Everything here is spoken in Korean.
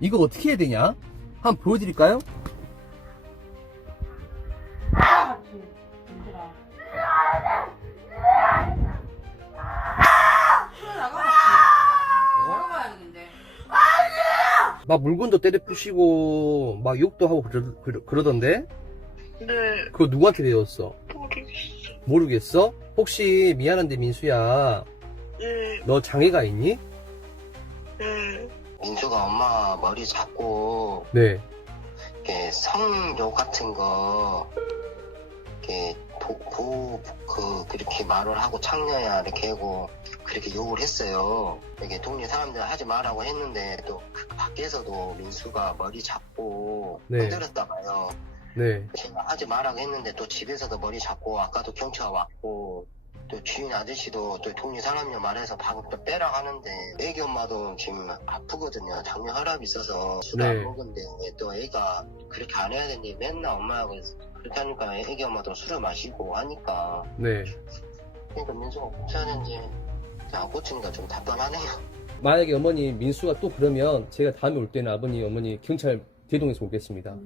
이거 어떻게 해야 되냐? 한번 보여드릴까요? 막 물건도 때려 부시고 막 욕도 하고 그러, 그러, 그러 던데? 네, 그거 누구한테 배웠어? 모르겠어. 모르겠어? 혹시 미안한데 민수야 네, 너 장애가 있니? 네. 민수가 엄마 머리 잡고 네. 이렇게 성욕 같은 거 이렇게 보고 그 그렇게 말을 하고 창녀야 이렇게 하고 그렇게 욕을 했어요. 이게 동네 사람들 하지 말라고 했는데 또그 밖에서도 민수가 머리 잡고 네. 흔들었다 봐요. 네. 제가 하지 말라고 했는데 또 집에서도 머리 잡고 아까도 경찰 왔고 또 주인 아저씨도 또 동네 사람이 말해서 방금 또 빼라 하는데 애기 엄마도 지금 아프거든요 장녀 혈압이 있어서 술을 네. 안 먹은데 또 애가 그렇게 안 해야 되니 맨날 엄마하고 그렇게 하니까 애기 엄마도 술을 마시고 하니까 네. 그러니까 민수가 고쳐야 되는지 안 고치니까 좀 답답하네요 만약에 어머니 민수가 또 그러면 제가 다음에 올 때는 아버님 어머니 경찰 대동해서 오겠습니다.